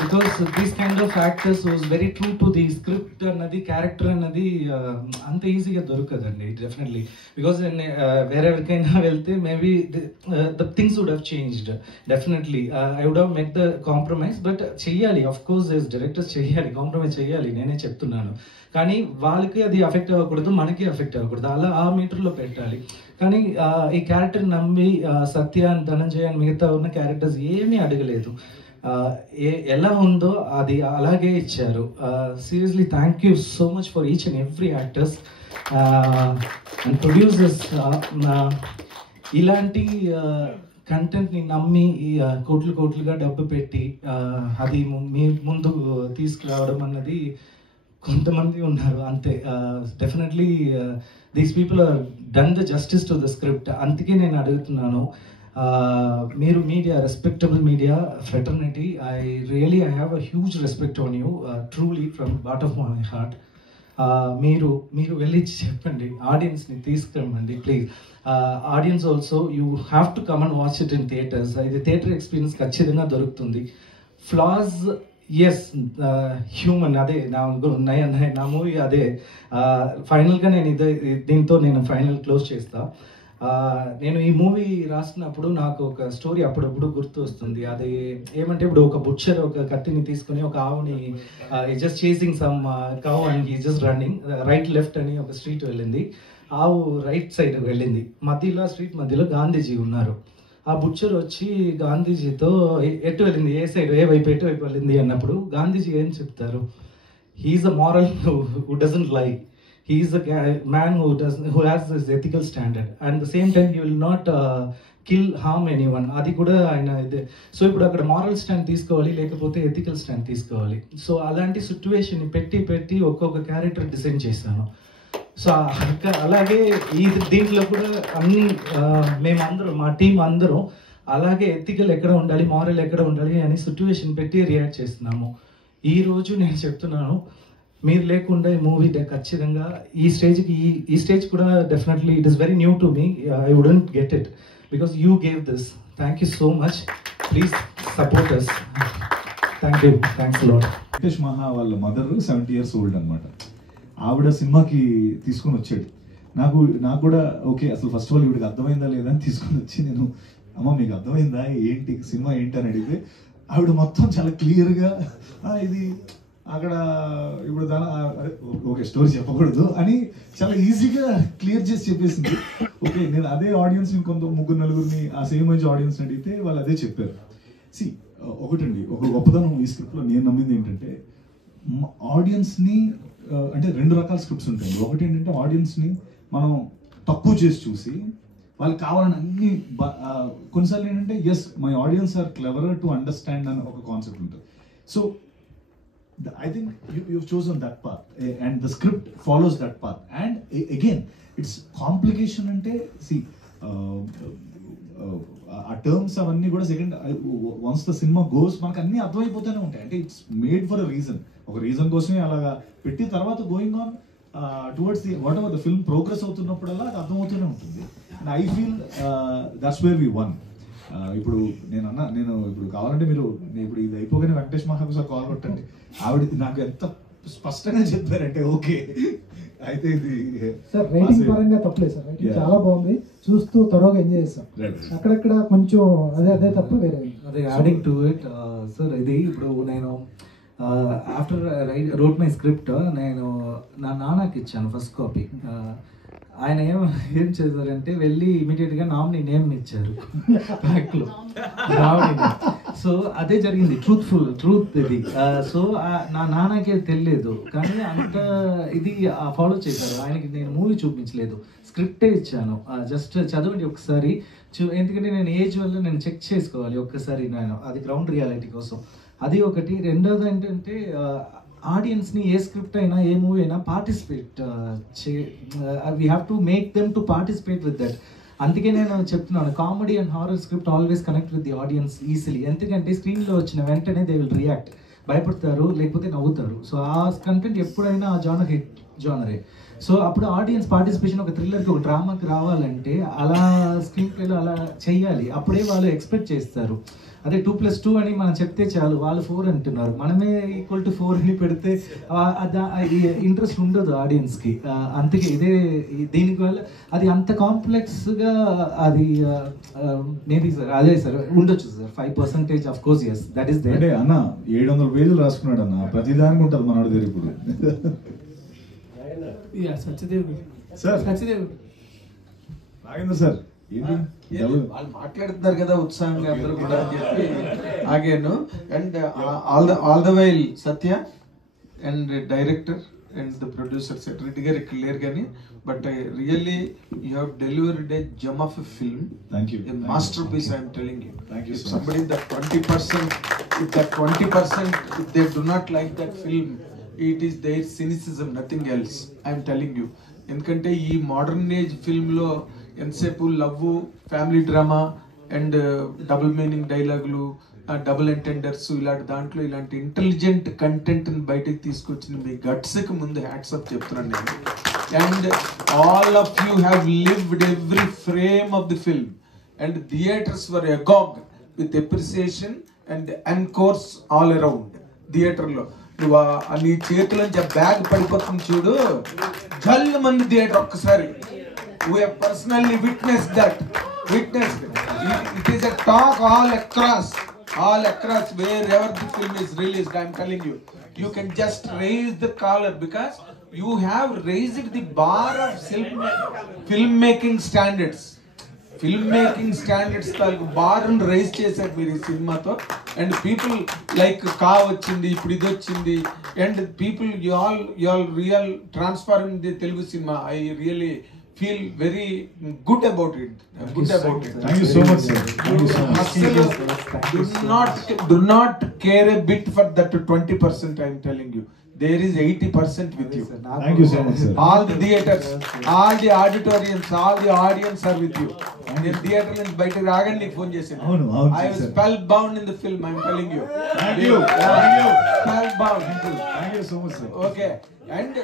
because these kind of actors was very true to the script అన్నది, క్యారెక్టర్ అన్నది అంత ఈజీగా దొరకదండి డెఫినెట్లీ. బికాస్ వేరెవరికైనా వెళ్తే maybe the things would have changed definitely. I would have make the compromise, but చెయ్యాలి, ఆఫ్ కోర్స్ డైరెక్టర్స్ చెయ్యాలి, compromise చెయ్యాలి, నేనే చెప్తున్నాను. కానీ వాళ్ళకి అది అఫెక్ట్ అవ్వకూడదు, మనకి అఫెక్ట్ అవ్వకూడదు, అలా ఆ మీటర్లో పెట్టాలి. కానీ ఈ క్యారెక్టర్ నమ్మి సత్య అండ్ ధనంజయ్ అండ్ మిగతా ఉన్న క్యారెక్టర్స్ ఏమీ అడగలేదు, ఎలా ఉందో అది అలాగే ఇచ్చారు. Seriously thank you so much for each and every actors and producers. ఇలాంటి కంటెంట్ని నమ్మి కోట్లు కోట్లుగా డబ్బు పెట్టి అది మీ ముందు తీసుకురావడం అన్నది కొంతమంది ఉన్నారు అంతే. Definitely these people are done the justice to the script. అందుకే నేను అడుగుతున్నాను, మీరు media, respectable media fraternity, I have a huge respect on you, truly from bottom of my heart. మీరు వెళ్ళి చెప్పండి, ఆడియన్స్ని తీసుకురమ్మండి please. Audience also you have to come and watch it in theatres. ఇది థియేటర్ ఎక్స్పీరియన్స్ ఖచ్చితంగా దొరుకుతుంది. Floss yes, human, అదే నా మూవీ అదే. ఫైనల్గా నేను దీంతో నేను ఫైనల్ క్లోజ్ చేస్తా. నేను ఈ మూవీ రాసినప్పుడు నాకు ఒక స్టోరీ అప్పుడప్పుడు గుర్తు వస్తుంది. అది ఏమంటే, ఇప్పుడు ఒక బుచ్చర్ ఒక కత్తిని తీసుకుని ఒక ఆవుని just chasing some cow and he just running right left అని ఒక స్ట్రీట్ వెళ్ళింది. ఆవు రైట్ సైడ్ వెళ్ళింది, మధ్యలో స్ట్రీట్ మధ్యలో గాంధీజీ ఉన్నారు. ఆ బుచ్చర్ వచ్చి గాంధీజీతో ఎటు వెళ్ళింది, ఏ సైడ్, ఏ వైపు, ఎటు వైపు వెళ్ళింది అన్నప్పుడు గాంధీజీ ఏం చెప్తారు? He's a moral who doesn't lie. He is a man who has this ethical standard, and at the same time he will not harm anyone. అది కూడా ఆయన ఇదే. సో ఇప్పుడు అక్కడ మారల్ స్టాండ్ తీసుకోవాలి, లేకపోతే ఎథికల్ స్టాండ్ తీసుకోవాలి. సో అలాంటి సిచ్యువేషన్ పెట్టి ఒక్కొక్క క్యారెక్టర్ డిజైన్ చేశాను. సో అలాగే దీంట్లో కూడా అన్ని మేమందరం, మా టీం అందరం అలాగే ఎథికల్ ఎక్కడ ఉండాలి, మారల్ ఎక్కడ ఉండాలి అని సిచ్యువేషన్ పెట్టి రియాక్ట్ చేస్తున్నాము. ఈరోజు నేను చెప్తున్నాను, మీరు లేకుండా ఈ మూవీ ఖచ్చితంగా ఈ స్టేజ్ కూడా definitely it is very new to me. I wouldn't get it because you gave this. Thank you so much. Please support us. Thank you. Thanks lot. Venkatesh Maha వాళ్ళ మదర్ 70 years old అనమాట. ఆవిడ సినిమాకి తీసుకొని వచ్చాడు. నాకు కూడా ఓకే, అసలు ఫస్ట్ ఆఫ్ ఆల్ ఇవిడికి అర్థమైందా లేదా అని తీసుకొని వచ్చి, నేను అమ్మ మీకు అర్థమైందా ఏంటి సినిమా ఏంటి అని అడిగితే ఆవిడ మొత్తం చాలా క్లియర్గా ఇది అక్కడ ఇప్పుడు ఓకే స్టోరీ చెప్పకూడదు అని చాలా ఈజీగా క్లియర్ చేసి చెప్పేసింది. ఓకే, నేను అదే ఆడియన్స్ కొంత ముగ్గురు నలుగురిని ఆ సేమ్ ఏజ్ ఆడియన్స్ అడిగితే వాళ్ళు అదే చెప్పారు. సి ఒకటండి, ఒక గొప్పతనం ఈ స్క్రిప్ట్లో నేను నమ్మింది ఏంటంటే, ఆడియన్స్ని అంటే 2 రకాల స్క్రిప్ట్స్ ఉంటాయి. ఒకటి ఏంటంటే ఆడియన్స్ని మనం తక్కువ చేసి చూసి వాళ్ళకి కావాలని అన్ని కొన్నిసార్లు ఏంటంటే yes my audience are cleverer to understand అని ఒక కాన్సెప్ట్ ఉంటుంది. So I think you've chosen that path and the script follows that path. And again, it's complication ante, see ఆ టర్మ్స్ అవన్నీ కూడా second once the cinema goes మనకు అన్నీ అర్థమైపోతూనే ఉంటాయి. అంటే it's made for a reason, ఒక రీజన్ కోసమే అలాగా పెట్టి తర్వాత going on towards the whatever the film progress అవుతున్నప్పుడల్లా అది అర్థమవుతూనే ఉంటుంది. And I feel that's where we won. ఇప్పుడు నేను ఇప్పుడు కావాలంటే మీరు ఇప్పుడు ఇది అయిపోగానే వెంకటేష్ మహాకు సార్ కాల్ కొట్టండి. ఆవిడ నాకు ఎంత స్పష్టంగా చెప్పారంటే ఓకే అయితే ఇది సార్ రైటింగ్ పరంగా తప్పలేదు సార్, రైటింగ్ చాలా బాగుంది, చూస్తూ త్వరగా ఎంజాయ్ చేస్తాం. అక్కడక్కడ కొంచెం అదే తప్ప వేరే అదే యాడింగ్ టు ఇట్ సార్. ఇది ఇప్పుడు నేను ఆఫ్టర్ రోట్ మై స్క్రిప్ట్ నేను నా నాన్నకి ఇచ్చాను ఫస్ట్ కాపీ. ఆయన ఏం చేశారంటే వెళ్ళి ఇమీడియట్గా నామినీ నేమ్ ఇచ్చారు బ్యాక్లో రావడం. సో అదే జరిగింది, ట్రూత్ ఇది. సో నా నాన్నకే తెలియదు, కానీ అంత ఇది ఫాలో చేశారు. ఆయనకి నేను మూవీ చూపించలేదు, స్క్రిప్టే ఇచ్చాను, జస్ట్ చదవండి ఒకసారి ఎందుకంటే నేను ఏజ్ వల్ల నేను చెక్ చేసుకోవాలి ఒక్కసారి, నేను అది గ్రౌండ్ రియాలిటీ కోసం. అది ఒకటి. రెండోది ఏంటంటే ఆడియన్స్ని ఏ స్క్రిప్ట్ అయినా ఏ మూవీ అయినా participate we have to make them to participate with that. అందుకే నేను చెప్తున్నాను, comedy and horror script always connect with the audience easily. ఎందుకంటే స్క్రీన్లో వచ్చిన వెంటనే దే విల్ రియాక్ట్, భయపడతారు లేకపోతే నవ్వుతారు. సో ఆ కంటెంట్ ఎప్పుడైనా ఆ జానర్ హిట్ జానరే. సో అప్పుడు ఆడియన్స్ పార్టిసిపేషన్ ఒక థ్రిల్లర్కి ఒక డ్రామాకి రావాలంటే అలా స్క్రీన్ ప్లేలో అలా చెయ్యాలి, అప్పుడే వాళ్ళు ఎక్స్పెక్ట్ చేస్తారు. అదే 2+2 అని మనం చెప్తే చాలు, వాళ్ళు 4 అంటున్నారు, మనమే =4 అని పెడితే ఇంట్రెస్ట్ ఉండదు ఆడియన్స్కి. అందుకే దీనివల్ల అది అంత కాంప్లెక్స్గా అది మేబీ సార్ అదే సార్ ఉండొచ్చు sir 5% of course. Yes that is there. అంటే అన్న 700 పేజీలు రాసుకున్నాడు అన్న, ప్రతిదానికి ఉంటుంది మనోడి దగ్గర ఇప్పుడు. సత్యదేవ్ సార్ సత్యదేవ్ రాగేంద్ర సార్ వాళ్ళు మాట్లాడుతున్నారు కదా ఉత్సాహంగా అందరూ కూడా అని చెప్పి ఆగాను. And all the while Satya and director and the producer Reddy garu ఇక్కడ లేరు కానీ, but really you have delivered a gem of a film, a masterpiece. I'm telling you, if somebody that 20%, if that 20% if they do not like that film, it is their cynicism, nothing else. I'm telling you. ఎందుకంటే ఈ modern age ఫిల్మ్లో ఎంతసేపు love, family drama and double meaning డైలాగులు, double ఎంటెండర్స్, ఇలాంటి దాంట్లో ఇలాంటి intelligent కంటెంట్ని బయటకు తీసుకొచ్చిన మీ గట్స్కి ముందు హ్యాట్సప్ చెప్తున్నాను నేను. And all of you have lived every frame of the film and theatres were agog with appreciation and encores all around. థియేటర్లో నువ్వు నీ చేతులోంచి బ్యాగ్ పడిపోతుంది చూడు, జల్లు మంది థియేటర్ ఒక్కసారి. We have personally witnessed that. It is a talk all across wherever the film is released. I am telling you, you can just raise the collar because you have raised the bar of filmmaking standards. Filmmaking standards bar raise చేశారు మీరు ఈ సినిమాతో. And people like కా వచ్చింది, ఇప్పుడు ఇది వచ్చింది, and people you all real transforming the Telugu cinema. I really feel very good about it. Thank you so much, sir. Thank you so much. Do not care a bit for that 20%. I am telling you, there is 80% with you. Thank you so much, sir. All the theaters, all the auditoriums, all the audience are with you. నేను theatre నుంచి బయటకు రాగానే నీకు phone చేశాను. I was spellbound in the film. I am telling you. Thank you. Spellbound. Thank you so much, sir. Okay. And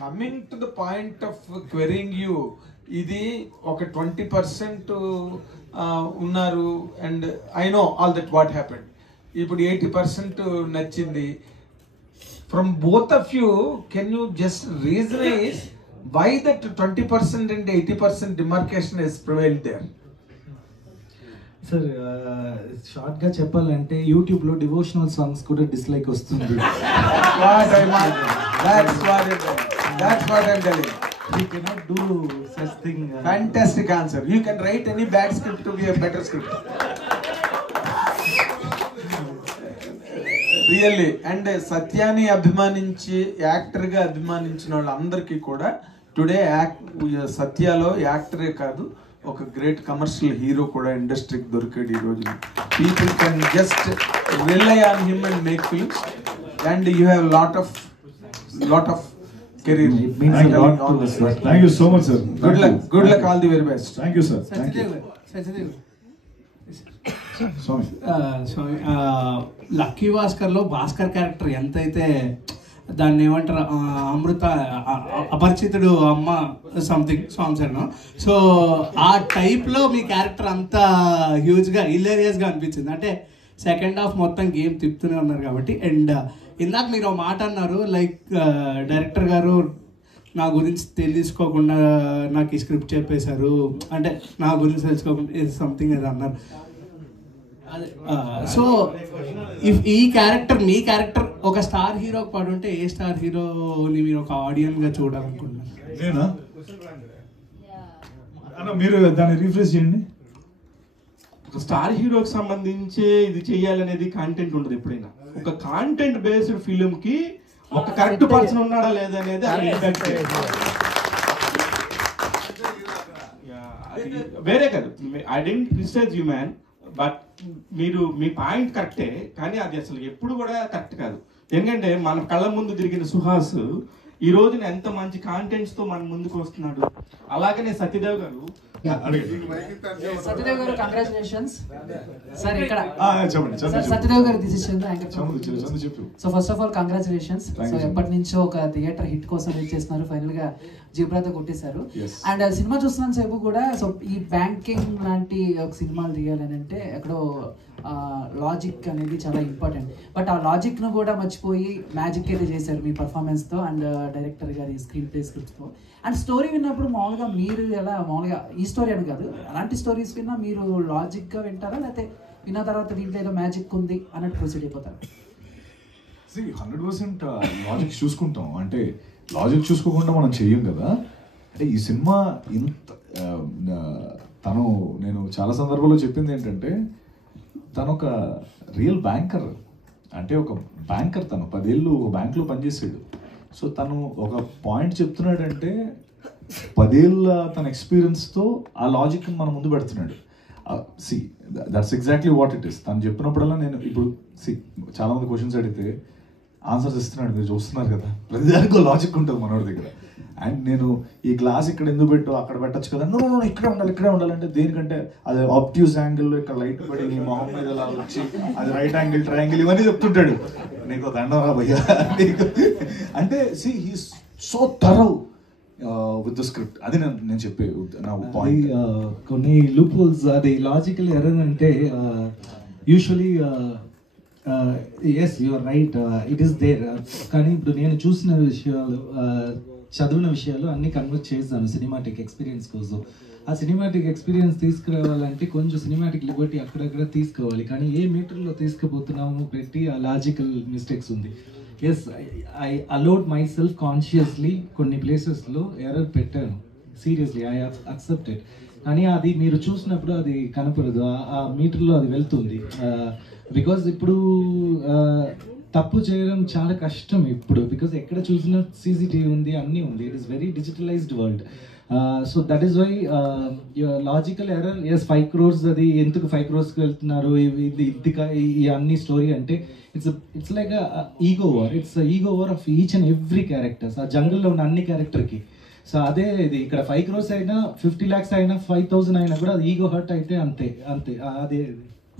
coming to the point of querying you, ఇది ఒక 20% ఉన్నారు and I know all that what happened. ఇప్పుడు 80% నచ్చింది. From both of you can you just reasonize why that 20% and 80% demarcation is prevailed there? Sir షార్ట్గా చెప్పాలంటే యూట్యూబ్లో devotional songs కూడా dislike వస్తుంది. That's what I'm telling you. We cannot do such thing. Fantastic answer. You can write any bad script to be a better script. Really. And సత్యాన్ని అభిమానించి యాక్టర్గా అభిమానించిన వాళ్ళందరికీ కూడా today సత్యాలో యాక్టరే కాదు, ఒక గ్రేట్ కమర్షియల్ హీరో కూడా ఇండస్ట్రీకి దొరికాడు ఈ రోజున. People can just rely on him and make films and you have lot of career. It means a lot to us, sir. Thank you so much, sir. Good luck, all the very best. Thank you, sir. Thank you. Satyadev Swami. Lucky భాస్కర్లో Bhaskar character ఎంతైతే దాన్ని ఏమంటారు అమృత అపరిచితుడు అమ్మ something songs అన్నా, so ఆ టైప్లో మీ character అంత హ్యూజ్గా హిలేరియస్గా అనిపించింది. అంటే సెకండ్ హాఫ్ మొత్తం గేమ్ తిప్పుతూనే ఉన్నారు కాబట్టి. అండ్ ఇందాక మీరు ఒక మాట అన్నారు, లైక్ డైరెక్టర్ గారు నా గురించి తెలుసుకోకుండా నాకు ఈ స్క్రిప్ట్ చెప్పేశారు, అంటే నా గురించి తెలుసుకోకుండా సంథింగ్ అది అన్నారు. సో ఇఫ్ ఈ క్యారెక్టర్ మీ క్యారెక్టర్ ఒక స్టార్ హీరోకి పడుంటే ఏ స్టార్ హీరోని మీరు ఒక ఆడియన్గా చూడాలనుకుంటున్నారు? నేనా అన్న, మీరు దాన్ని రీఫ్రెష్ చేయండి. ఒక స్టార్ హీరోకి సంబంధించి ఇది చేయాలనేది కాంటెంట్ ఉండదు ఎప్పుడైనా. ఒక కాంటెంట్ బేస్డ్ ఫిల్మ్ కి ఒక కరెక్ట్ పర్సన్ ఉన్నాడా లేదా అనేది వేరే కాదు. I didn't criticize you man, but మీరు మీ పాయింట్ కరెక్టే, కానీ అది అసలు ఎప్పుడు కూడా కరెక్ట్ కాదు. ఎందుకంటే మన కళ్ళ ముందు తిరిగిన సుహాస్ ఈ రోజున ఎంత మంచి కాంటెంట్స్ తో మన ముందుకు వస్తున్నాడు. అలాగనే సత్యదేవ్ గారు సత్యదేవ్ గారు కంగ్రాచులేషన్స్ సార్. ఇక్కడ చెప్పండి సత్యదేవ్ గారు దిస్ ఇస్ చెప్పు. So first of all congratulations. So ఎప్పటి నుంచో ఒక థియేటర్ హిట్ కోసం వెయిట్ చేస్తున్నారు, ఫైనల్ గా జీబ్రాతో కొట్టేశారు. అండ్ సినిమా చూస్తున్న సేపు కూడా సో ఈ బ్యాంకింగ్ లాంటి ఒక సినిమాలు తీయాలని అంటే ఎక్కడో లాజిక్ అనేది చాలా ఇంపార్టెంట్. బట్ ఆ లాజిక్ ను కూడా మర్చిపోయి మ్యాజిక్ అయితే చేశారు మీ పర్ఫార్మెన్స్ తో అండ్ డైరెక్టర్ గారి స్క్రీన్ ప్లే స్క్రిప్ట్ తో. అండ్ స్టోరీ విన్నప్పుడు మామూలుగా మీరు ఎలా మామూలుగా ఈ స్టోరీ అని కాదు, అలాంటి స్టోరీస్ విన్నా మీరు లాజిక్ గా వింటారా, లేకపోతే విన్న తర్వాత దీంట్లో ఏదో మ్యాజిక్ ఉంది అన్నట్టు ప్రొసీడ్ అయిపోతారు? 100% లాజిక్ చూసుకుంటాం. అంటే లాజిక్ చూసుకోకుండా మనం చెయ్యం కదా. అంటే ఈ సినిమా ఇంత నేను చాలా సందర్భాల్లో చెప్పింది ఏంటంటే, తను ఒక రియల్ బ్యాంకర్. అంటే ఒక బ్యాంకర్, తను 10 ఏళ్ళు ఒక బ్యాంక్లో పనిచేసాడు. సో తను ఒక పాయింట్ చెప్తున్నాడంటే 10 ఏళ్ళ తన ఎక్స్పీరియన్స్తో ఆ లాజిక్ మన ముందు పెడుతున్నాడు. That's exactly what it is. తను చెప్పినప్పుడల్లా నేను ఇప్పుడు చాలా మంది క్వశ్చన్స్ అడిగితే ఆన్సర్స్ ఇస్తున్నాడు, మీరు చూస్తున్నారు కదా. ప్రతిదానికి లాజిక్ ఉంటుంది మనోడి దగ్గర. అండ్ నేను ఈ గ్లాస్ ఇక్కడ ఎందుకు పెట్టు, అక్కడ పెట్టచ్చు కదా, ఇక్కడే ఉండాలంటే దేనికంటే అది ఆబ్ట్యూస్ యాంగిల్లో ఇక్కడ లైట్ పడి నీ మొహం మీద ఇలా వచ్చి అది రైట్ యాంగిల్ ట్రయాంగిల్ ఇవన్నీ చెప్తుంటాడు. నీకు దండరా భయ్యా నీకు అంటే he's so thorough with the script. అది నేను చెప్పే నా పాయింట్. కొన్ని లూప్ హోల్స్, అది లాజికల్ ఎర్రర్ అంటే usually yes you are right, it is there. కానీ ఇప్పుడు నేను చూసిన విషయాలు, చదివిన విషయాలు అన్నీ కన్వర్ట్ చేస్తాను సినిమాటిక్ ఎక్స్పీరియన్స్ కోసం. ఆ సినిమాటిక్ ఎక్స్పీరియన్స్ తీసుకురావాలంటే కొంచెం సినిమాటిక్ లిబర్టీ అక్కడక్కడ తీసుకోవాలి. కానీ ఏ మీటర్లో తీసుకుపోతున్నామో పెట్టి ఆ లాజికల్ మిస్టేక్స్ ఉంది. Yes, I allowed myself consciously కొన్ని ప్లేసెస్లో ఎర్రర్ పెట్టాను. Seriously I accepted. కానీ అది మీరు చూసినప్పుడు అది కనపడదు, ఆ మీటర్లో అది వెళ్తుంది. బికాజ్ ఇప్పుడు తప్పు చేయడం చాలా కష్టం ఇప్పుడు, బికాజ్ ఎక్కడ చూసినా సీసీటీవీ ఉంది, అన్నీ ఉంది. It is very digitalized world. So that is why logical error. Yes 5 crores, అది ఎందుకు 5 crores వెళ్తున్నారు ఈ అన్ని స్టోరీ అంటే it's like ego war. It's ego war of each and every characters, ఆ జంగల్లో ఉన్న అన్ని క్యారెక్టర్కి. సో అదే ఇది ఇక్కడ 5 crores అయినా 50 lakhs అయినా 5,000 అయినా కూడా అది ఈగో హర్ట్ అయితే అంతే అదే.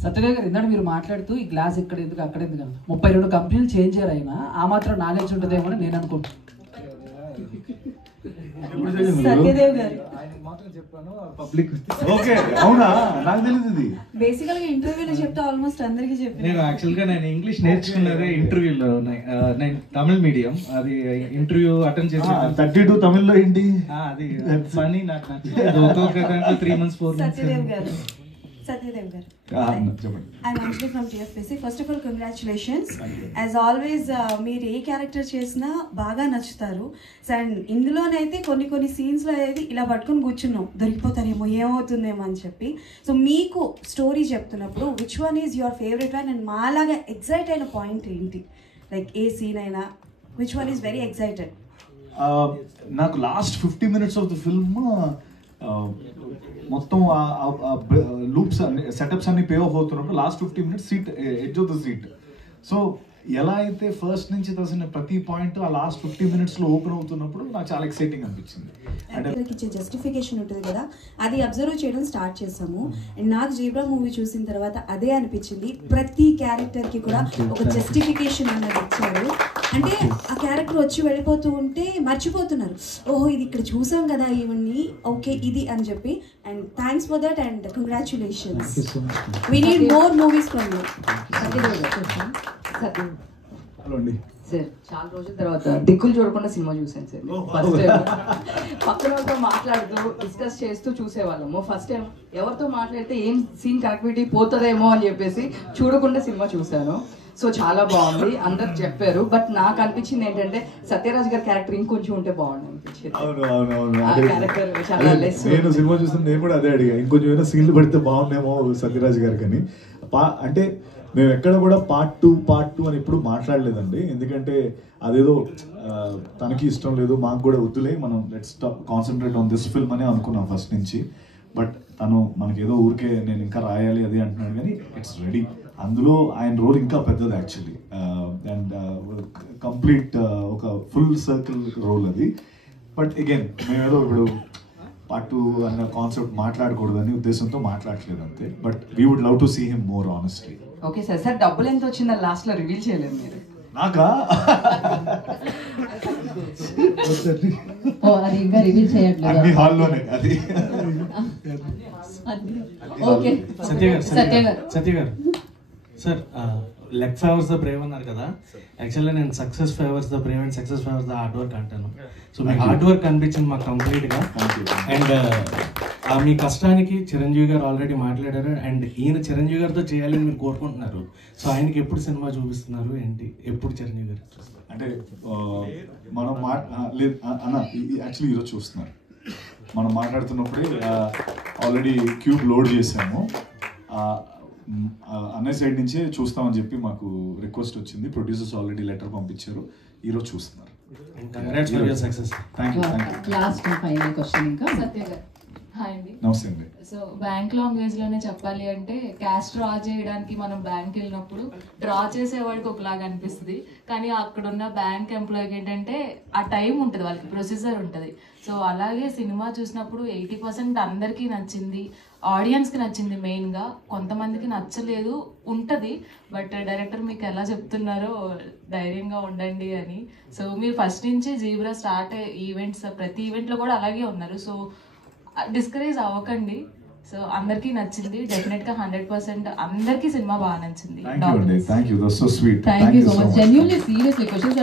సత్యదేవ్ గారు ఇందాక మీరు మాట్లాడుతూ ఈ గ్లాస్ ఇక్కడ ఎందుకు అక్కడ ఎందుకు 32 కంపెనీలు చేంజ్ అయ్యారైనా ఆ మాత్రం నాలెడ్జ్ ఉంటుందేమో అని నేను అనుకుంటున్నాను. సత్యదేవ్ గారు పబ్లిక్ ఓకే, అవునా? నాకు తెలియదు ఇది. బేసికల్ గా ఇంటర్వ్యూలో చెప్తే ఆల్మోస్ట్ అందరికీ చెప్పి నేను యాక్చువల్గా నేను ఇంగ్లీష్ నేర్చుకున్నదే ఇంటర్వ్యూలో. నేను తమిళ్ మీడియం, అది ఇంటర్వ్యూ అటెండ్ చేసి 32 తమిళ్లో ఏంటి అది ఫనీ నాకు నచ్చింది. ఒక్కొక్క దాంట్లో 3 months 4 months. Satiyadev garu. చెప్పండి. I'm Anjali from TFPC. First of all, congratulations. As always, మీరు ఏ క్యారెక్టర్ చేసినా బాగా నచ్చుతారు. అండ్ ఇందులోనైతే కొన్ని సీన్స్లో అయితే ఇలా పట్టుకొని కూర్చున్నాం, దొరికిపోతారేమో ఏమవుతుందేమో అని చెప్పి. సో మీకు స్టోరీ చెప్తున్నప్పుడు which one is your favourite one and మాలాగా ఎగ్జైట్ అయిన పాయింట్ ఏంటి? లైక్ ఏ సీన్ అయినా which one is very excited? నాకు last 50 minutes of the film మొత్తం లూప్స్ అన్ని సెటప్స్ అన్ని పే ఆఫ్ అవుతున్నప్పుడు last 50 minutes seat edge of the seat. So ఎలా అయితే ఫస్ట్ నుంచి తెలిసిన ప్రతి పాయింట్ ఆ లాస్ట్ 50 minutes లో ఓపెన్ అవుతున్నప్పుడు నాకు చాలా ఎక్సైటింగ్ అనిపించింది. అంటే ఇచ్చే జస్టిఫికేషన్ ఉంటుంది కదా, అది అబ్జర్వ్ చేయడం స్టార్ట్ చేసాము. అండ్ నాకు జీబ్రా మూవీ చూసిన తర్వాత అదే అనిపించింది. ప్రతి క్యారెక్టర్కి కూడా ఒక జస్టిఫికేషన్ అన్నది ఇచ్చారు. అంటే ఆ క్యారెక్టర్ వచ్చి వెళ్ళిపోతూ ఉంటే మర్చిపోతున్నారు, ఓహో ఇది ఇక్కడ చూసాం కదా ఈవెన్ని, ఓకే ఇది అని చెప్పి. And thanks for that and congratulations. We need more movies from you. Hello అండి సార్, చాలా రోజుల తర్వాత దిక్కులు చూడకుండా సినిమా చూసాను సార్. ఫస్ట్ టైం పక్కన వాళ్ళతో మాట్లాడుతూ డిస్కస్ చేస్తూ చూసేవాళ్ళము. ఫస్ట్ టైం ఎవరితో మాట్లాడితే ఏం సీన్ కనెక్టివిటీ పోతుందేమో అని చెప్పేసి చూడకుండా సినిమా చూశాను. సో చాలా బాగుంది, అందరు చెప్పారు. బట్ నాకు అనిపించింది ఏంటంటే సత్యరాజ్ గారి క్యారెక్టర్ ఇంకొంచెం ఉంటే బాగుంది అనిపించింది. క్యారెక్టర్ చాలా లెస్. నేను సినిమా చూస్తాను, నేను కూడా అదే అడిగా, ఇంకొంచెం ఏమైనా సీన్లు పడితే బాగుండేమో సత్యరాజ్ గారు. కానీ అంటే మేము ఎక్కడ కూడా పార్ట్ టూ అని ఎప్పుడు మాట్లాడలేదండి. ఎందుకంటే అదేదో తనకి ఇష్టం లేదు, మాకు కూడా వద్దులే, మనం let's concentrate on this film అని అనుకున్నాం ఫస్ట్ నుంచి. బట్ తను మనకేదో ఊరికే నేను ఇంకా రాయాలి అది అంటున్నాడు, కానీ ఇట్స్ రెడీ. అందులో ఆయన రోల్ ఇంకా పెద్దది యాక్చువల్లీ, అండ్ కంప్లీట్ ఒక ఫుల్ సర్కిల్ రోల్ అది. బట్ అగైన్ మేమేదో ఇప్పుడు పార్ట్ 2 అన్న కాన్సెప్ట్ మాట్లాడకూడదని ఉద్దేశంతో మాట్లాడలేదు అంతే. But we would love to see him more honestly. Okay sir. Sir డబ్బులు ఎంత వచ్చిందో లాస్ట్ లో రివీల్ చేయలేదు మీరు. నాకా అది ఇంకా రివీల్ చేయట్లేదు, అన్ని హాల్లోనే అది. ఓకే సత్య గారు sir, luck favours the Brave అన్నారు కదా, యాక్చువల్గా నేను success favours the Brave and success favours the hard work అంటాను. సో మీ హార్డ్ వర్క్ అనిపించింది మాకు కంప్లీట్గా. అండ్ మీ కష్టానికి చిరంజీవి గారు ఆల్రెడీ మాట్లాడారు, అండ్ ఈయన చిరంజీవి గారితో చేయాలని మీరు కోరుకుంటున్నారు. సో ఆయనకి ఎప్పుడు సినిమా చూపిస్తున్నారు ఏంటి, ఎప్పుడు చిరంజీవి గారు? అంటే మనం లేదు అన్న, యాక్చువల్లీ ఈరోజు చూస్తున్నారు. మనం మాట్లాడుతున్నప్పుడే ఆల్రెడీ క్యూబ్ లోడ్ చేసాము. అన్నయ్య సైడ్ నుంచే చూస్తామని చెప్పి మాకు రిక్వెస్ట్ వచ్చింది. ప్రొడ్యూసర్స్ ఆల్రెడీ లెటర్ పంపించారు, ఈరోజు చూస్తున్నారు. Thank you. Last final question ఇంకా సత్య గారు. హాయ్ అండి. నమస్తే అండి. సో బ్యాంక్ లాంగ్వేజ్ లోనే చెప్పాలి అంటే క్యాష్ డ్రా చేయడానికి మనం బ్యాంక్ వెళ్ళినప్పుడు డ్రా చేసేవాడికి ఒకలాగా అనిపిస్తుంది, కానీ అక్కడ ఉన్న బ్యాంక్ ఎంప్లాయీకి ఏంటంటే ఆ టైం ఉంటుంది, వాళ్ళకి ప్రొసీజర్ ఉంటుంది. సో అలాగే సినిమా చూసినప్పుడు 80% అందరికీ నచ్చింది, ఆడియన్స్కి నచ్చింది మెయిన్గా, కొంతమందికి నచ్చలేదు ఉంటుంది. బట్ డైరెక్టర్ మీకు ఎలా చెప్తున్నారో ధైర్యంగా ఉండండి అని. సో మీరు ఫస్ట్ నుంచి జీబ్రా స్టార్ట్ ఈవెంట్స్ ప్రతి ఈవెంట్లో కూడా అలాగే ఉన్నారు. సో డిస్కరేజ్ అవ్వకండి. సో అందరికీ నచ్చింది, డెఫినెట్గా 100% అందరికీ సినిమా బాగా నచ్చింది. Thank you so much. Genuinely seriously questions